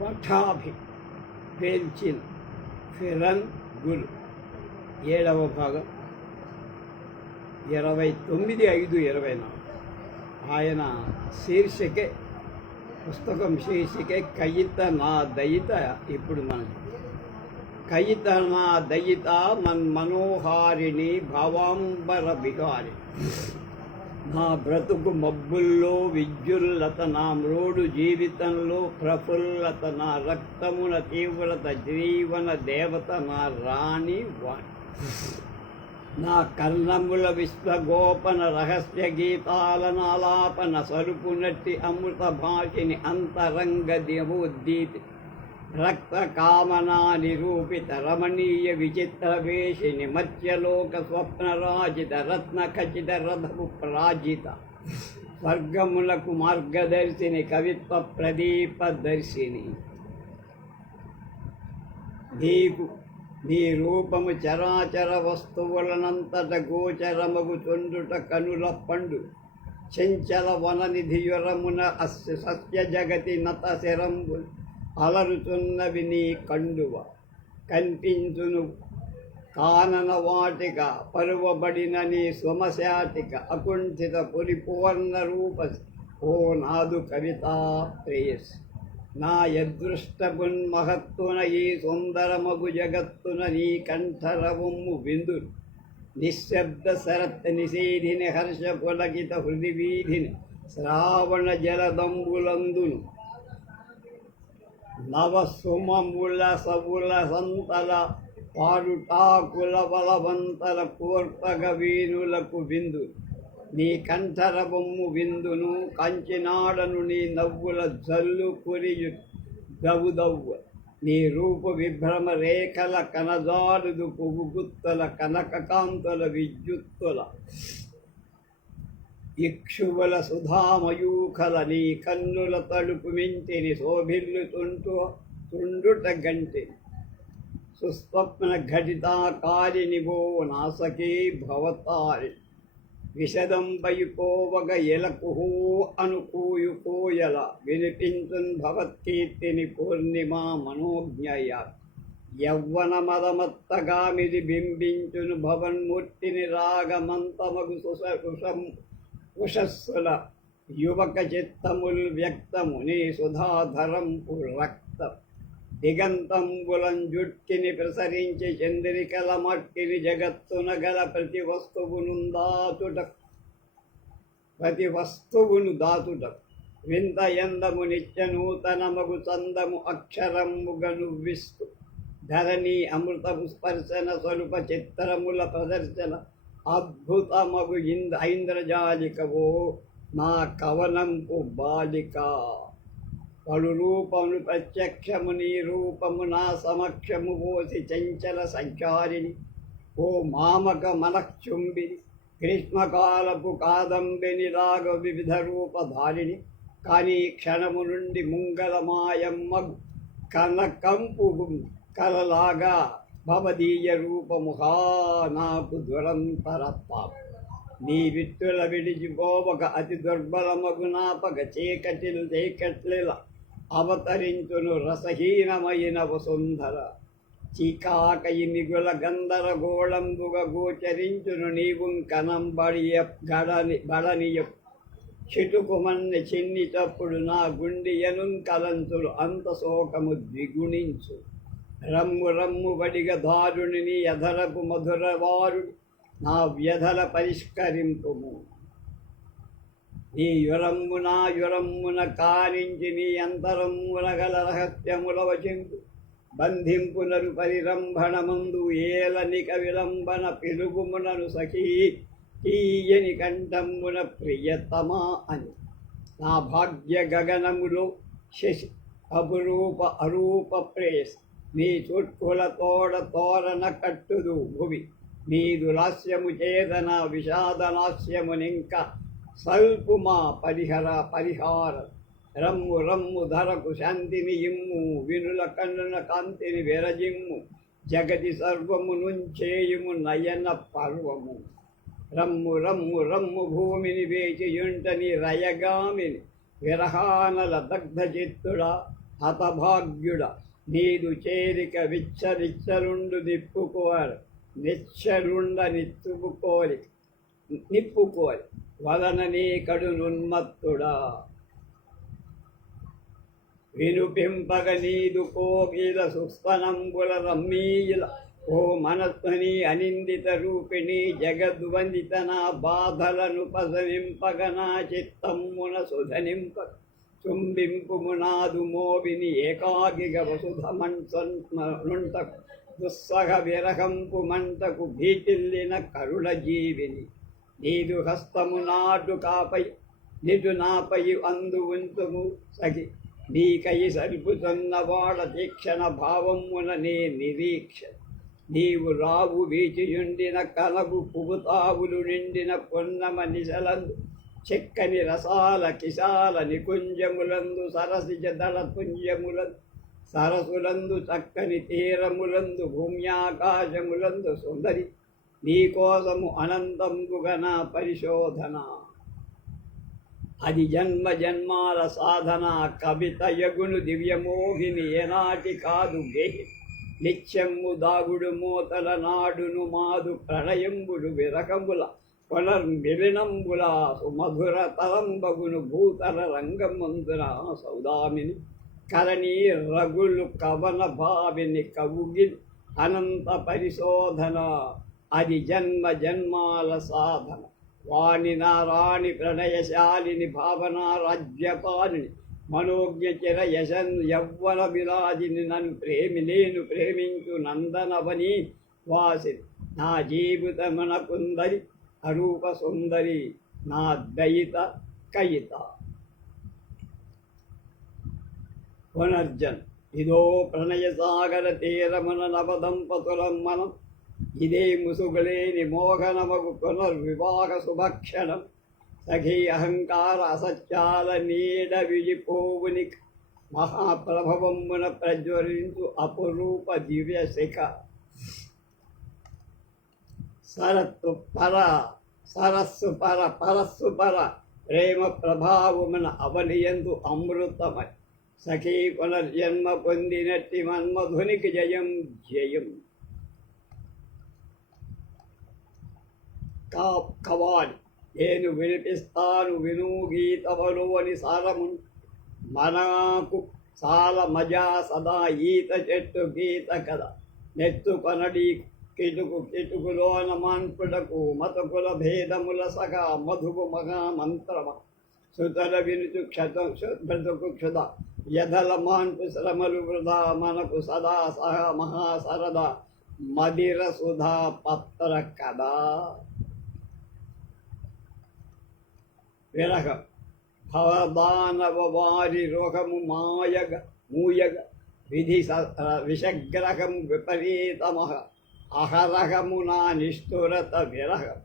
పఠాభి పేల్చిన్ ఫిరన్ గురు ఏడవ భాగం. ఇరవై తొమ్మిది ఐదు ఇరవై నాలుగు. ఆయన శీర్షికే పుస్తకం శీర్షికే కయిత నా దయిత ఇప్పుడు మనకి కయిత నా దయిత మన్ మనోహారిణి భావాంబర విహారి నా బ్రతుకు మబ్బుల్లో విద్యుల్లత నా మ్రోడు జీవితంలో ప్రఫుల్లత నా రక్తమున తీవ్రత జీవన దేవత నా రాణి వాణి నా కర్ణముల విశ్వగోపన రహస్య గీతాలనాలాపన సరుపునట్టి అమృత భాషిని అంతరంగ దివోద్దీపి రక్త నిరూపిత రమణీయ విచిత్ర వేషిని మత్స్యలోక స్వప్నరాజిత రత్న ఖచిత రథము ప్రాజిత స్వర్గములకు మార్గదర్శిని కవిత్వ ప్రదీప దర్శిని నీకు నీ రూపము చరాచర వస్తువులనంతట గోచరమగు చుండుట కనుల పండు చెంచల వననిధియురమున అస్య సస్య జగతి నత శరంబు అలరుతున్నవి నీ కండువ. కనిపించును కానన వాటిక పరువబడిన నీ స్వమశాటిక అకుంఠిత పరిపూర్ణ రూప ఓ నాదు కవితా ప్రేయస్. నా యదృష్టపున్ మహత్తున ఈ సుందరమగు జగత్తున నీ కంఠరవమ్ము బిందు నిశ్శబ్ద శరత్ నిషేధిని హర్ష పులకిత హృది వీధిని శ్రావణ జలదంబులందును. నవ సుమముల సవుల సంతల పాడుటాకుల బలవంతల కోర్పగ వీనులకు విందు. నీ కంఠర బొమ్ము విందును కంచినాడను నీ నవ్వుల జల్లు కురియు దవ్వు దవ్వు నీ రూపు విభ్రమ రేఖల కనజాడుదు పువ్వు గుత్తల కనకకాంతుల విద్యుత్తుల ఇక్షువుల సుధామయూఖల నీ కన్నుల తడుపు మింటిని శోభిల్లుతుంటూ తుండుట గంటి సుస్వప్న ఘటితాకారిని భో నాసకీ భవతారి విశదంబైపోవగ ఎలకుహూ అనుకూయుకోయల వినిపించున్ భవత్కీర్తిని పూర్ణిమా మనోజ్ఞయ యవ్వనమదమత్తగామిది బింబించును భవన్మూర్తిని రాగమంతమగు సుస కుషం ఉషస్సుల యువక చిత్తముల్ వ్యక్తముని సుధాధరం రక్త దిగంతంబులం జుట్టిని ప్రసరించి చంద్రికల మట్టిని జగత్తున గల ప్రతి వస్తువును దాచుట ప్రతి వస్తువును దాచుట వింత ఎందము నిత్య నూతనమగు చందము అక్షరముగను విస్తు. ధరణి అమృతము స్పర్శన స్వరూప చిత్రముల ప్రదర్శన. అద్భుతమగు ఇంద ఐంద్రజాలికవో నా కవనంపు బాలిక. పలు రూపములు ప్రత్యక్షము నీ రూపము నా సమక్షము పోసి చంచల సంచారిని ఓ మామక మనక్షుంబిని గ్రీష్మకాలపు కాదంబిని రాగ వివిధ రూపధారిణి. కానీ క్షణము నుండి ముంగళమాయమ్మ కనకంపు కలలాగా భవదీయ రూపముహా నాకు నీ విత్తుల విడిచిపోవక అతి దుర్బలమగు నాపక చీకటిలు చీకట్ల అవతరించును రసహీనమైన వసుంధర। చీకాకయి మిగుల గందరగోళంబుగ గోచరించును నీవు కనంబడియ గడని బడనియ। చిటుకుమన్ని చిన్ని తప్పుడు నా గుండియను కలంతులు అంత శోకము ద్విగుణించు। రమ్ము రమ్ము బడిగ దారుణిని నీ మధురవారు మధురవారుడు నా వ్యధల పరిష్కరింపుము. నీ యురమ్మున యురమ్మున కానించి నీ అంతరమ్మున గల రహస్యముల వచింపు బంధింపునరు పరిరంభణమందు ఏలనిక విలంబన పిలుగుమునను సఖీ తీయని కంఠమ్మున ప్రియతమా అని. నా భాగ్య గగనములో శశి అపురూప అరూప ప్రేయస్ నీ చుట్టుల తోడ తోరణ కట్టుదు భువి. నీదు లాస్యము చేతన విషాదనాస్యమునింక సల్పుమా పరిహర పరిహార. రమ్ము రమ్ము ధరకు శాంతిని ఇమ్ము వినుల కన్నుల కాంతిని విరజిమ్ము. జగతి సర్వము నుంచేయుము నయన పర్వము. రమ్ము రమ్ము రమ్ము భూమిని వేచియుంటని రయగామిని. విరహానల దగ్ధచిత్తుడ హతభాగ్యుడ. నీదు చేరిక విచ్చరిచ్చరుండు నిప్పుకోరు. నిచ్చరుండ నిత్తుకోరి నిప్పుకోరి. వలన నీ కడు నున్మత్తుడా. వినుపింపగ నీదు కోగిల సుస్తనంబుల రమ్మీయుల. ఓ మనస్సుని అనిందిత రూపిణి జగద్వందిత నా బాధలను పసనింపగ నా చిత్తమ్మున సుధనింప చుంబింపుము నాదు మోవిని ఏకాగిగ వసుధ దుస్సహ విరహంపు మంటకు భీటిల్లిన కరుణ జీవిని నీదు హస్తము నాటు కాపై నిజు నాపై అందు ఉంచుము సఖి నీకై సరిపుతున్నవాడ తీక్షణ భావమున నే నిరీక్ష. నీవు రావు వీచియుండిన కలవు పుగుతావులు నిండిన పొన్నమ నిశలందు చెక్కని రసాల కిశాల నికుంజములందు సరసిజ దళ పుంజములందు సరసులందు చక్కని తీరములందు భూమ్యాకాశములందు సుందరి నీకోసము అనంతంబుగన పరిశోధన. అది జన్మ జన్మాల సాధన కవిత యగును దివ్యమోహిని ఏనాటి కాదు గేహి. నిత్యము దాగుడు మోతల నాడును మాదు ప్రళయంబుడు విరకముల పునర్మిలినంబుల సుమధుర తలంబగును భూతల రంగమందున సౌదామిని. కరణీ రగులు కవన భావిని కవుగి అనంత పరిశోధన. అది జన్మ జన్మాల సాధన. వాణి నారాణి ప్రణయశాలిని భావన రాజ్యపాలిని. మనోజ్ఞ చిర యశన్ యవ్వన విరాజిని నన్ను ప్రేమి నేను ప్రేమించు నందనవని వాసి నా జీవితమునకుందరి అరూప సుందరి నా దయిత కయిత పునర్జన్ ఇదో ప్రణయ సాగర తీరమున నవదంపతులం మనం ఇదే ముసుగులేని మోహనమగు పునర్వివాహ శుభక్షణం సఖీ అహంకార అసత్యాల నీడ విజిపోవుని మహాప్రభవమున ప్రజ్వరించు అపురూప దివ్య శిఖ సరత్తు పర సరస్సు పర పరస్సు పర ప్రేమ ప్రభావమున అవనియందు అమృతమై సఖీ పునర్జన్మ పొందినట్టి మన్మధునికి జయం జయం కా కవాలి నేను వినిపిస్తాను విను గీతములు అని సారము మనకు సాల మజా సదా ఈత చెట్టు గీత కథ నెత్తు కొనడి కిటుకు కిటుకులోన మాన్పుడకు మతకుల భేదముల సగా మధుగు మగా మంత్రమ సుతర వినుచు క్షత బ్రతుకు క్షుద యధల మాన్పు శ్రమలు వృధా మనకు సదా సహ మహాసరద మదిర సుధా పత్ర కదా విరహం భవదానవ వారి రోగము మాయగ మూయగ విధి విషగ్రహం విపరీతమహ అహరహము నా నిష్ఠురత విరహం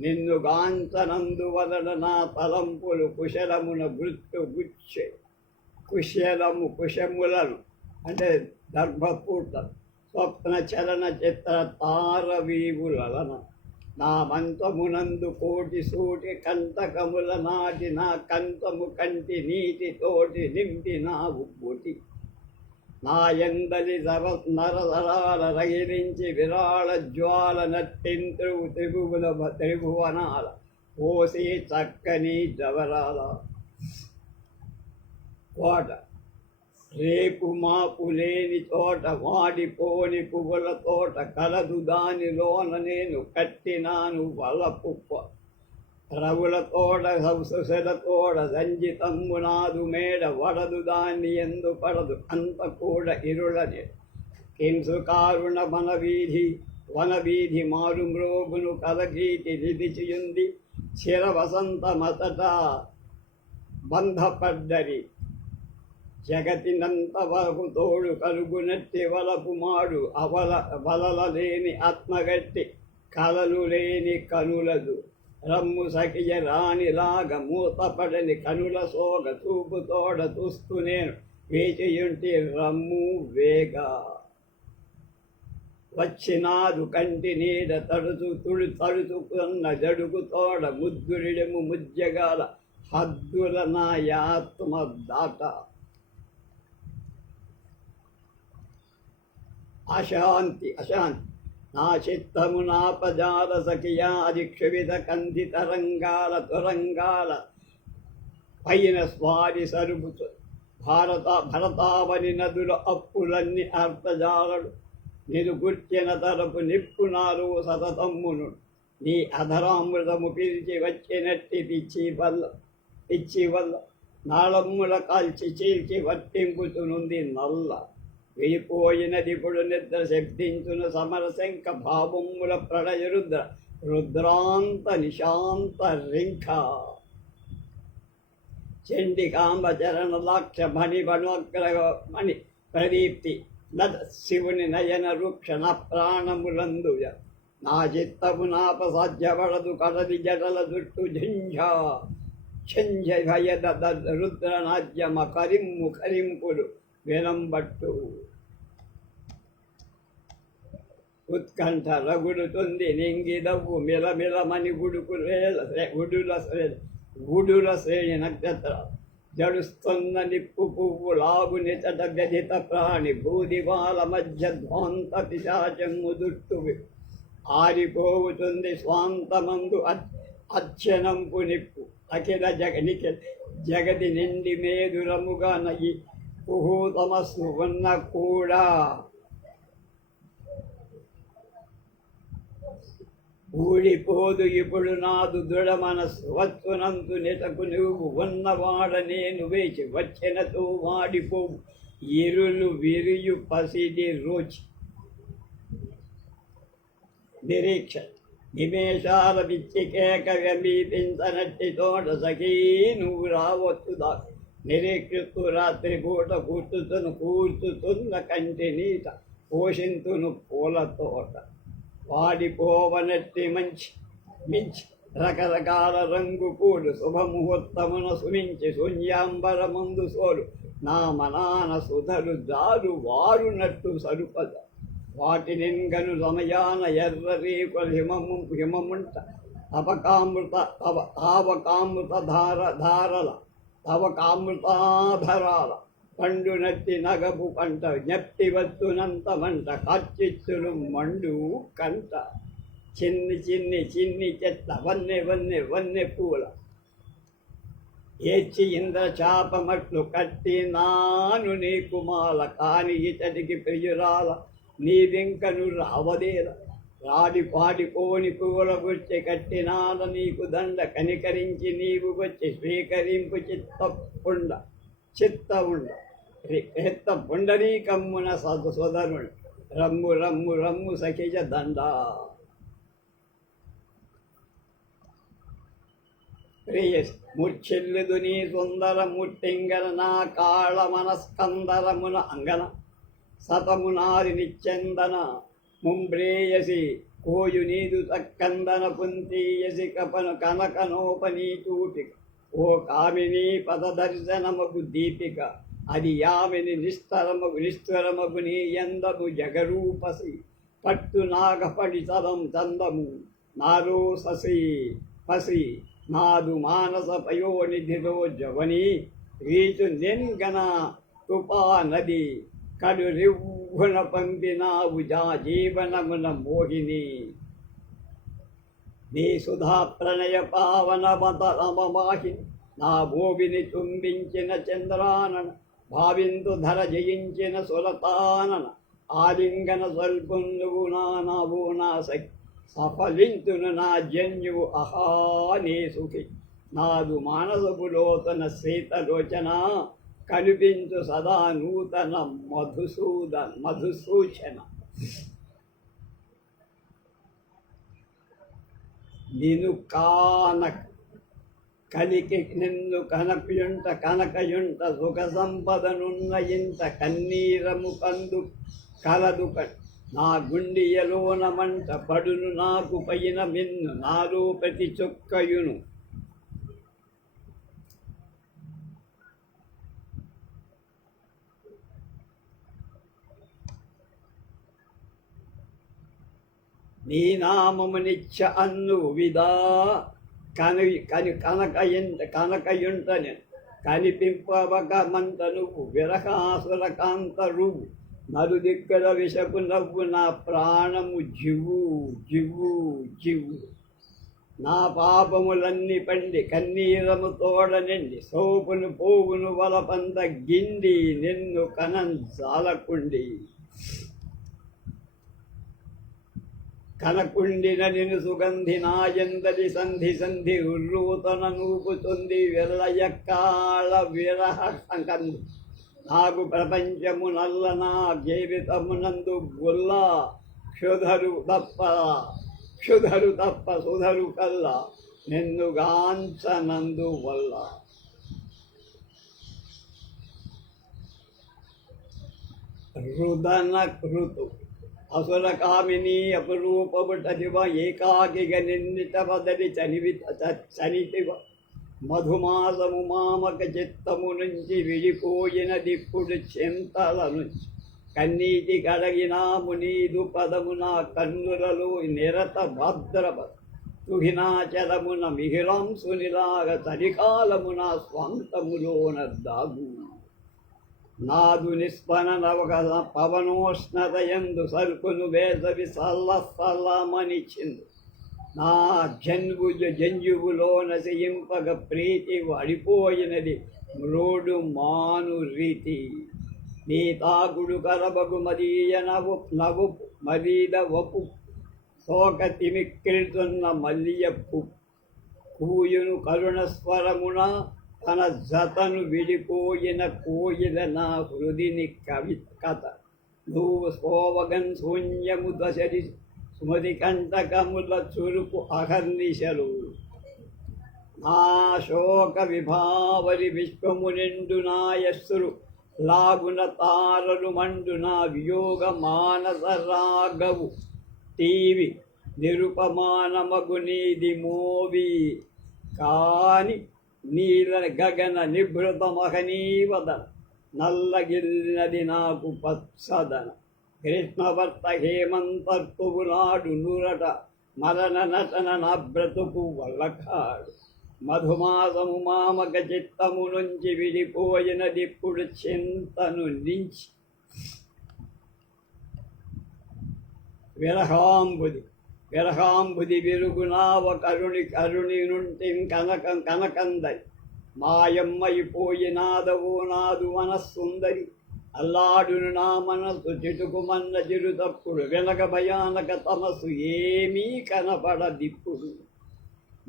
నిన్ను గాంచనందు వలన నా తలంపులు కుశలమున గుర్తు గుచ్చే కుశలము కుశములను అంటే దర్భపూట స్వప్న చలన చిత్ర తారవీవులన. నా మంతమునందు కోటి సూటి కంతకముల నాటి నా కంతము కంటి నీటి తోటి నింపి నా ఎందలి సర నరసరాల రగిలించి విరాళ జ్వాల నట్టింత్రు త్రిభువుల త్రిభువనాల పోసి చక్కని జవరాల. కోట. రేపు మాపు లేని తోట వాడిపోని పువ్వుల తోట కలదు దానిలోన నేను కట్టినాను వలపుప్ప రవుల తోడ హంసల తోడ సంజితమ్ము నాదు మేడ వడదు దాన్ని ఎందు పడదు అంత కూడా ఇరుళది కింసు కారుణ మన వీధి వన వీధి మారు మ్రోగును కలగీటి నిలిచియుంది చిర వసంత మతట బంధపడ్డరి జగతినంత వరకు తోడు కలుగునట్టి వలపు మాడు అవల వలల లేని ఆత్మగట్టి కలలు లేని కనులదు రమ్ము సఖియ రాణి రాగ మూతపడని కనుల సోగ చూపు తోడ చూస్తూ నేను వేచియుంటి రమ్ము వేగ. వచ్చినాదు కంటి నీడ తడుచు తుడి తడుచుకున్న జడుగు తోడ ముద్దురిడము ముజ్జగాల హద్దుల నా యాత్మ దాట. అశాంతి అశాంతి. నా చిత్తము నాపజాల సఖియాది క్షవిత కంది తరంగాల తురంగాల పైన స్వారి సరుపుతు భారత భరతావని నదుల అప్పులన్నీ అర్థజాలడు నేను గుర్చిన తరపు నిప్పునారు సతతమ్మును. నీ అధరామృతము పిలిచి వచ్చినట్టి పిచ్చి వల్ల పిచ్చి వల్ల. నాళమ్ముల కాల్చి చీల్చి వర్తింపుతునుంది నల్ల. వెళ్ళిపోయినది నిద్ర శబ్దించును సమరశంఖ భావముల ప్రళయరుద్ర రుద్రాంత నిశాంత రింఖ చండికాంబ చరణ లాక్ష మణి మణి ప్రదీప్తి నద శివుని నయన వృక్షణ ప్రాణములందు నా చిత్తము నాపసాధ్యపడదు కడది జడల జుట్టు ఝంఝా ఝంఝ భయద రుద్రనాద్యమ కరింపు కరింపులు వినంబట్టు ఉత్కంఠ రగుడుతుంది నింగిదవ్వు మిలమిలమని గుడుకు గుడుల శ్రేణి గుడుల శ్రేణి నక్షత్ర. జడుస్తున్న నిప్పు పువ్వు లాగు నితట వ్యధిత ప్రాణి భూదివాల మధ్య ధ్వంత పిశాచము దుట్టు ఆరిపోవుతుంది స్వాంతమందు అచ్చనంపు నిప్పు. అఖిల జగనికి జగతి నిండి మేదురముగా నయ్యి కుహూతమస్సు ఉన్న కూడా. ఊడిపోదు ఇప్పుడు నాదు దృఢ మనస్సు. వత్తునంతు నెటకు నువ్వు ఉన్నవాడ నేను వేచి వచ్చినతో వాడిపో. ఇరులు విరియు పసిడి రోచి. నిరీక్ష. నిమేషాల పిచ్చికేక వ్యమీపించనట్టి తోట సఖీ నువ్వు రావచ్చుదా? నిరీక్షిస్తూ రాత్రి పూట కూర్చుతును కూర్చుతున్న కంటి నీట పోషింతును పూల తోట. వాడిపోవనట్టి మంచి మించి రకరకాల రంగు పూలు శుభముహూర్తమున సుమించి శూన్యాంబరమందు సోలు. నా మనాన సుధలు జారు వారునట్టు సరుపద. వాటి నింగను సమయాన ఎర్ర రేకుల హిమము హిమముంట తపకామృత తవ తావకామృత ధార ధారల తవకామృతాధరాల పండు నట్టి నగపు పంట జ్ఞప్తి వత్తునంత మంట కార్చిచ్చులు మండు కంట. చిన్ని చిన్ని చిన్ని చెత్త వన్నె వన్నె వన్నె పూల. ఏచి ఇంద్ర చాపమట్లు కట్టి నాను నీ కుమాల కాని ఇతడికి ప్రియురాల నీదింకను రావదేల. రాడి పాడి కోని పువ్వుల గుచ్చి నీకు దండ కనికరించి నీవు వచ్చి స్వీకరింపు చిత్తపుండ చిత్త ఉండ ఎత్త పుండరీకమ్మున సదు సోదరుడు. రమ్ము రమ్ము రమ్ము సఖిజ దండ. ప్రేయస్ ముచ్చెల్లుదు నీ సుందర ముట్టింగన నా కాళ మనస్కందరమున అంగన సతమునాది నిచ్చెందన. ముంబ్రేయసి కోయు నీదు చక్కందన పుంతీయసి కపను కనకనోపనీ చూపిక ఓ కామిని పదదర్శనమగు దీపిక అది యామిని నిస్తరమగు నిస్వరమగు నీ ఎందము జగరూపసి పట్టు నాగపడి చందము నారో ససి పసి నాదు మానస పయోనిధిలో జవని రీచు నిన్గన తుపా నది కడు రివ్వున పంపినావు జా జీవనమున మోహిని. నీ సుధా ప్రణయ పావన మత నా భూమిని చుంబించిన చంద్రానన భావిందు ధర జయించిన సులతానన ఆలింగన స్వల్పం నువ్వు నా నావు నా సఖి సఫలింతును నా జన్యువు అహా నీ సుఖి. నాదు మానసపులోతన శీతలోచన కనిపించు సదా నూతన మధుసూద మధుసూచన. నిను కాన కలికి నిన్ను కనపియుంట కనకయుంట సుఖ సంపదనున్న ఇంత కన్నీరము కందు కలదు క- నా గుండియలోన మంట పడును నాకు పైన మిన్ను నాలో ప్రతి చొక్కయును. నీ నామము నిత్య అన్ను విదా. కను కని కనకయుంట కనకయుంటని కనిపింపవక మంత నువ్వు విరహాసుర కాంత రువ్వు నలుదిక్కల విషపు నవ్వు నా ప్రాణము జివు జివు జివు నా పాపములన్నీ పండి కన్నీరము తోడనండి సోపును పోవును వలపంత గిండి నిన్ను కనం జాలకుండి. కనకుండిన నిను సుగంధి నాయందలి సంధి సంధి ఉర్రూతన నూపుతుంది విరలయక్కాళ విరహ సంకందు నాకు ప్రపంచము నల్ల నా జీవితమునందు గుల్ల క్షుధరు తప్ప క్షుధరు తప్ప సుధరు కల్ల నిన్ను గాంచనందు వల్ల. రుదన కృతు అసుర కామిని అపురూపముటదివ ఏకాకిగ నిన్నిట వదలి చనివి చనితివ. మధుమాసము మామక చిత్తము నుంచి విడిపోయిన దిప్పుడు చింతల నుంచి కన్నీటి కడగినాము నీదు పదమున కన్నులలో నిరత భద్రప తుహినాచలమున మిహిరాంసునిలాగ చలికాలమున స్వంతములోన దాగు. నాదు నిస్పననవక పవనోష్ణతయందు సరుకును వేసవి సల్ల సల్లమనిచ్చింది నా జన్భుజ జంజువులోన నసింపగ ప్రీతి వడిపోయినది మ్రోడు మాను రీతి. నీ తాగుడు కరబగు మదీయ నవు నవు మదీద వపు. శోక తిమిక్కిల్తున్న మల్లియప్పు. కూయును కరుణ స్వరమున తన జతను విడిపోయిన కోయిల నా హృదిని కవి కథ నువ్వు సోవగన్ శూన్యము దశరి సుమతి కంటకముల చురుకు అహర్నిశలు. నా శోక విభావరి విశ్వము నిండు నా యస్సులు లాగున తారలు మండు నా వియోగ మానస రాగవు టీవి నిరుపమానమగు నీది మోవి. కాని నీల గగన నిభృత మహనీవదన నల్లగిల్లినది నాకు పచ్చదన. కృష్ణవర్త హేమంతర్పువు నాడు నురట. మరణ నటన నా బ్రతుకు వల్లకాడు. మధుమాసము మామక చిత్తము నుంచి విడిపోయినదిప్పుడు చింతను నించి. విరహాంబుది. విరహాంబుది విరుగునావ కరుణి కరుణి నుండి కనకం కనకందరి మాయమ్మయిపోయినాదవు నాదు మనస్సుందరి. అల్లాడును నా మనసు చిటుకుమన్న చిరుతప్పుడు. వెనక భయానక తమసు ఏమీ కనపడదిప్పుడు.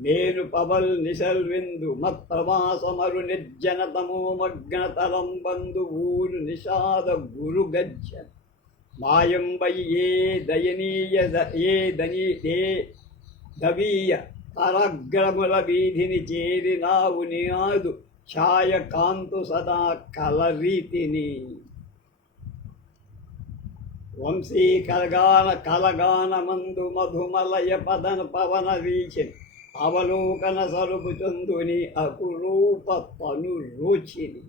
నేను పవల్ నిశల్విందు మత్తమాసమరు నిర్జనతమో తలం బంధు ఊరు నిషాద గురు గజ్జన మాయంబై ఏ దయనీయ ద- ఏ దనీ ఏ దవీయ తరగ్రముల వీధిని చేరినావు నినాదు ఛాయ కాంతు సదా కలరీతిని. వంశీ కలగాన కలగానమందు మధుమలయ పదన పవన వీచిని అవలోకన సరుపు చందుని అకురూప పను రుచిని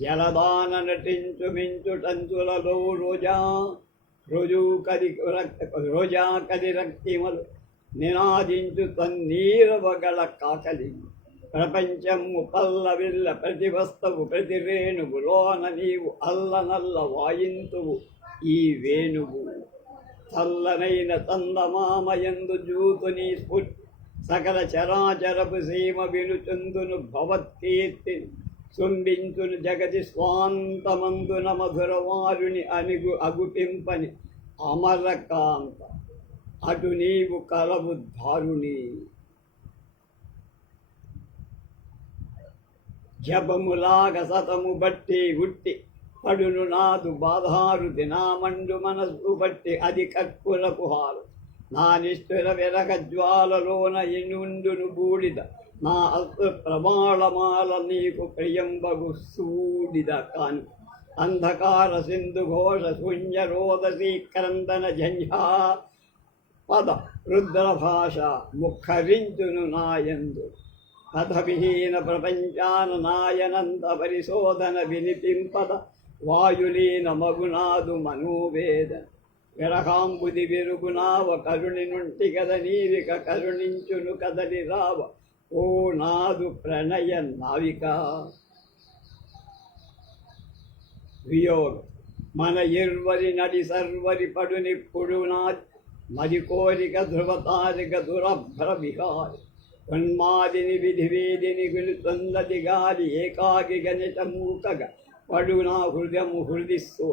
జలదాన నటించు మించు టంచులలో రోజా రోజు కది రక్త రోజా కది రక్తిమలు నినాదించు తన్నీరవగల కాకలి. ప్రపంచము పల్లవిల్ల ప్రతి వస్తవు ప్రతి రేణువులోన నీవు అల్లనల్ల వాయింతువు ఈ వేణువు. చల్లనైన చందమామయందు జూతుని స్ఫుట్ సకల చరాచరపు సీమ వినుచుందును భవత్కీర్తిని శుంభించును జగతి స్వాంతమందున మధురవారుని అనిగు అగుపింపని అమరకాంత. అటు నీవు కలవు ధారుని జపములాగ సతము బట్టి ఉట్టి పడును నాదు బాధారు దినామండు మనసు బట్టి అది కక్కులకు హారు. నా నిష్ఠుర విరగ జ్వాలలోన ఎనుండును బూడిద నా ప్రమాళమాల నీకు ప్రియంబగు సూడిద కాని అంధకార సింధు ఘోష క్రందన జంఝా పద రుద్ర భాష ముఖరించును నాయందు. పథవిహీన ప్రపంచాన నాయనంద పరిశోధన వినిపింపద వాయులీన మగునాదు మనోవేదన విరహాంబుది విరుగునావ కరుణి నుంటి కద నీవిక కరుణించును కదలి రావ ఓ నాదు ప్రణయ నావిక. వియోగం మన ఇర్వరి నడి సర్వరి పడునిప్పుడు నా మరి కోరిక ధృవతారిక దురభ్ర విహారి. ఉన్మాదిని విధి వేదిని విలుతొందది గాలి ఏకాకి గణిత మూకగ పడునా హృదయము హృదిస్తో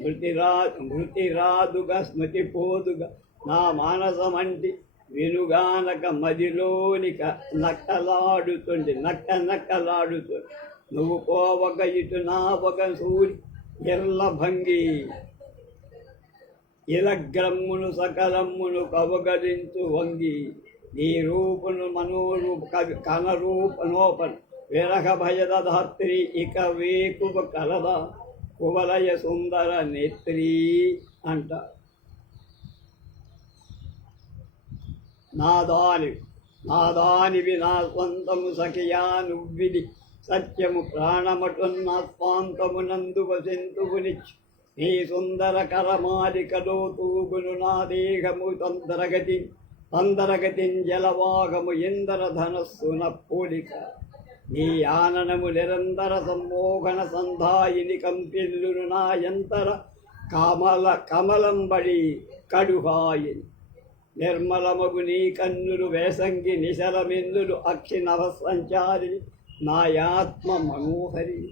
మృతిరా మృతిరాదుగా స్మృతి పోదుగా నా మానసమంటి వినుగానక మదిలోనిక నక్కలాడుతుంది నక్క నక్కలాడుతుంది నువ్వు పోవక ఇటు నా ఒక ఎర్లభంగి భంగి. ఇలగ్రమ్మును సకలమ్మును కవగలించు వంగి నీ రూపును మనోరూప కవి కనరూపనోపన్ విరహ భయదధాత్రి ఇక వేకువ కలద కువలయ సుందర నేత్రీ అంట. నాదాని నాదానివి నా స్వంతము సఖియా నువ్విది. సత్యము ప్రాణమటున్న స్వాంతమునందు వసింతువునిచ్చు నీ సుందర కరమాలికలో తూగును నా దేహము తొందరగతి. తొందరగతి జలవాగము ఇందర ధనస్సున పోలిక నీ ఆననము నిరంతర సమ్మోహన సంధాయిని కంపిల్లును నా ఎంతర కమల కమలంబడి కడుహాయిని నిర్మలమగు నీ కన్నులు వేసంగి నిశలమిందులు అక్షి నవసంచారి నాయాత్మ మనోహరి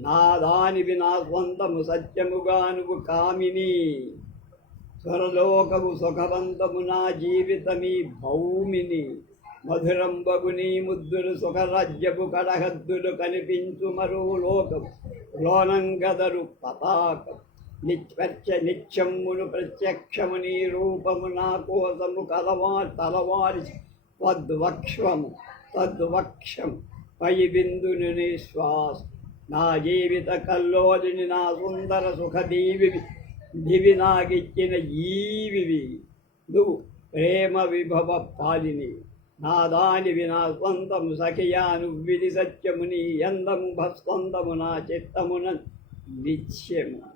నా దానివి నా స్వంతము సత్యముగా నువ్వు కామిని. స్వరలోకము సుఖవంతము నా జీవితమీ భౌమిని. మధురంబగు నీ ముద్దులు సుఖరాజ్యపు కడహద్దులు కనిపించు మరో లోకము లోనంగదరు పతాకం నిత్య నిత్యమును ప్రత్యక్షము నీ రూపము నా కోసము కలవా తలవారి తద్వక్ష్వము తద్వక్షం పై బిందుని నీ శ్వాస. నా జీవిత కల్లోలిని నా సుందర సుఖదీవి దివి నాగిచ్చిన ఈవివి. నువ్వు ప్రేమ విభవ పాలిని నా దానివి నా స్వంతము సఖియా నువ్విది సత్యము నీ ఎందము భస్వంతము నా చిత్తమున నిత్యము.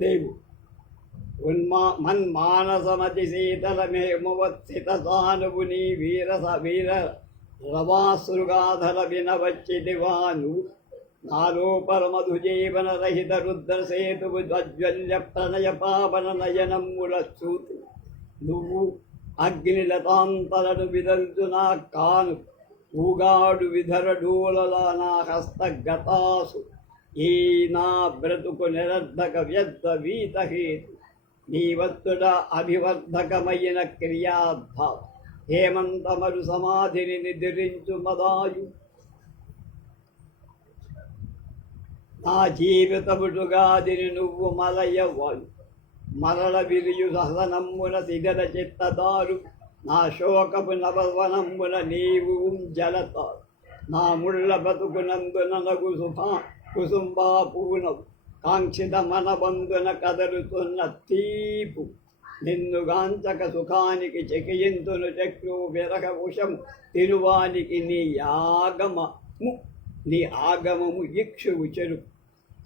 లేవు ఉన్మా మన్మానసమతి శీతలమేమవత్సిత సానువు వీరస వీర రవాసృగాధర వినవచ్చిదివాను నాలో పరమధు జీవన రహిత రుద్ర సేతువు జ్వల్య ప్రణయ పావన నయనమ్ముల చూతు నువ్వు అగ్నిలతాంతలను విదల్చు నా కాను. ఊగాడు విధరడూలల నా హస్తగతాసు. ఈనా నా బ్రతుకు నిరర్ధక వ్యర్థ వీతహేతు నీ వత్తుడ అభివర్ధకమైన క్రియాధ హేమంతమరు సమాధిని నిద్రించు మదాయు. నా జీవితముటుగాదిని నువ్వు మలయవాయు. మరల విరియు సహనమ్మున సిగర చిత్తదారు నా శోకము నవవనమ్మున నీవు జలతారు నా ముళ్ళ బతుకునందున నగు సుభా కుసుంబా పూనవు కాంక్షిత మనబంధున కదలుతున్న తీపు నిన్ను సుఖానికి చెకియింతును చక్రు విరగ ఉషం తిరువానికి నీ ఆగమము నీ ఆగమము ఇక్షువు చెరు.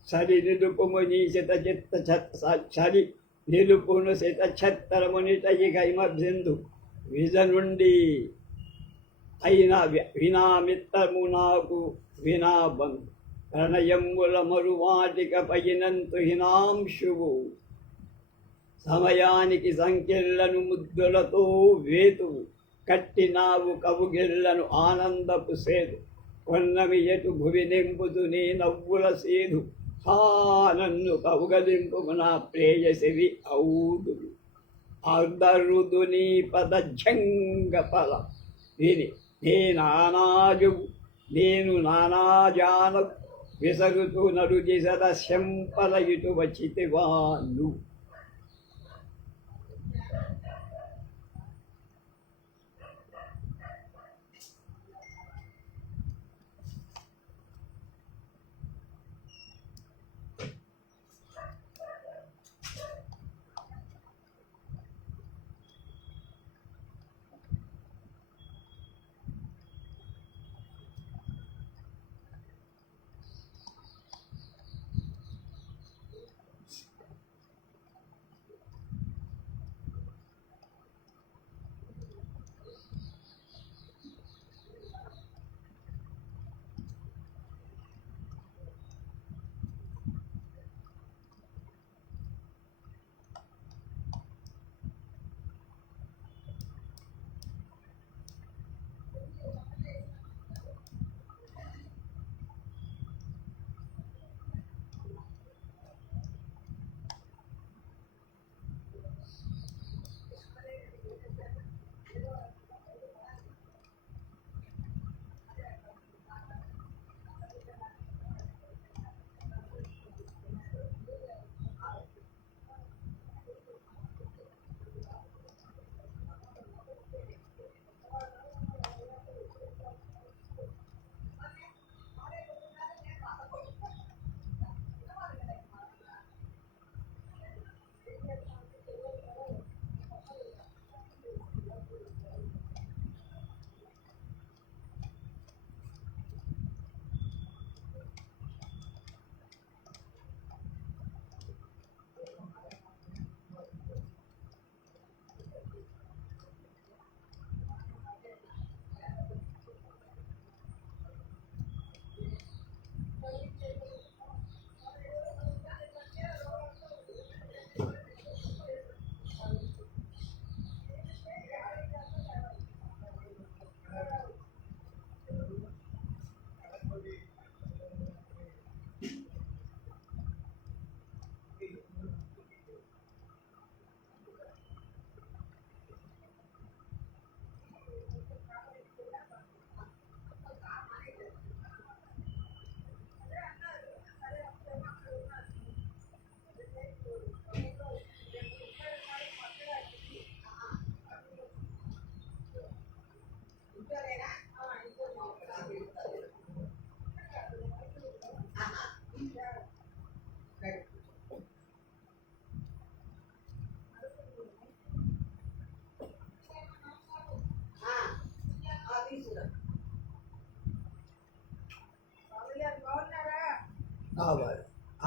సరి నిలుపుము నీ శత చిత్త సరి నిలుపును శత ఛత్తరమునిట ఇక హిమబిందు విజ నుండి అయిన వి- వినామిత్తము నాకు వినాబంధు ప్రణయముల మరువాటిక పైనంతు హినాంశువు సమయానికి సంఖ్యలను ముద్దులతో వేతువు కట్టినావు కవుగిళ్ళను ఆనందపు సేదు. కొన్నవి ఎటు భువి నింపుతు నీ నవ్వుల సేదు. హా నన్ను కవుగలింపు నా ప్రేయసివి ఔదు అర్ధరుదు నీ పదజంగ ఫల విని నీ నానాజు నేను నానాజాన విసరుతూ నడు దిశద శంపల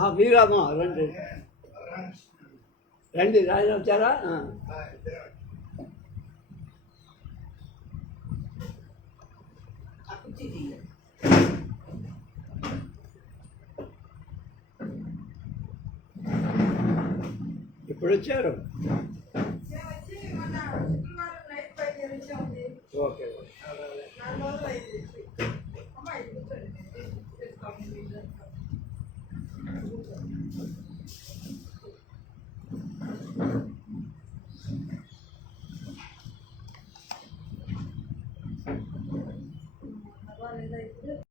మీరమ్మా రండి. రండి రాజు వచ్చారా? ఇప్పుడు వచ్చారు.